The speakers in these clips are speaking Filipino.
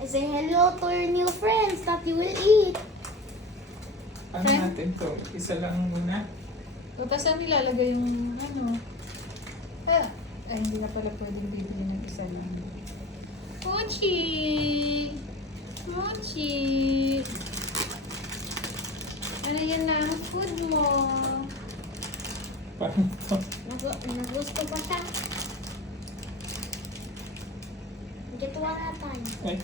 I say hello to your new friends that you will eat. Ano natin to? Isa lang muna. O, tapos saan nilalagay yung ano? Ay, hindi na pala pwedeng bibili ng isa lang. Mochi! Mochi! Ano yan na ang food mo? Parang to. Nagusto pa siya. Gituwa na tayo. Ay.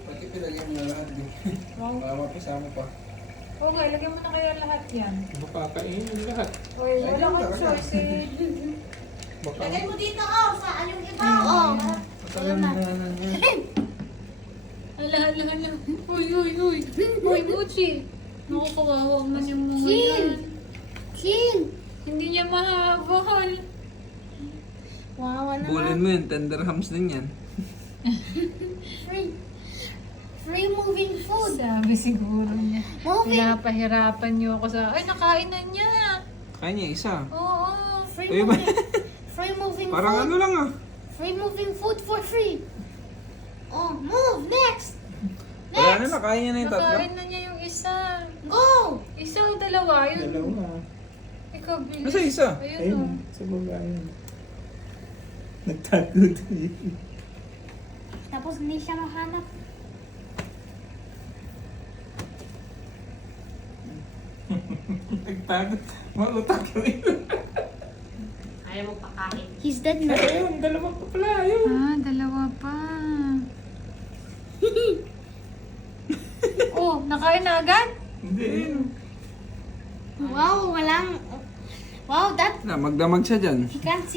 Pati pinagyan mo na lahat din. Baka mapasama pa. Okay, lagyan mo na kaya lahat yan. Makakainin lahat. Oy, wala kang choice eh. Baka Lagay mo dito, oh, sa yung iba. Oo. Matagal na lang yan. Ala. Uy. Uy, Mochi. Naku, kawawa man yung mga Chin! yan. Chin! Hindi niya mahabol. Wawa naman. Bulin mo yun, tender hams din yan. Free moving food. Sabi siguro niya. Moving. Pinapahirapan niyo ako sa... Ay, nakain na niya. Kaya niya isa. Oo. Free Uy, ba? moving, free moving Parang food. ano lang ah. Free moving food for free. Oh, move next. Wala na, kaya niya na yung tatlo. Nakain na niya yung isa. Go. Isa o dalawa? Yun. dalawa. Ikaw, bilis. Nasa isa? Ayun o. Ayun, sa baba yun. Nagtago tayo. Tapos hindi siya mahanap. Nagtago. Mautak yung ito. Ayaw mo pakain. He's dead na. Ayun, dalawa pa pala. Ayun. Ah, dalawa pa. Oh, nakain na agad? Hindi, ayun. Wow, walang... Wow, that... Na, magdamag siya dyan. He can't see.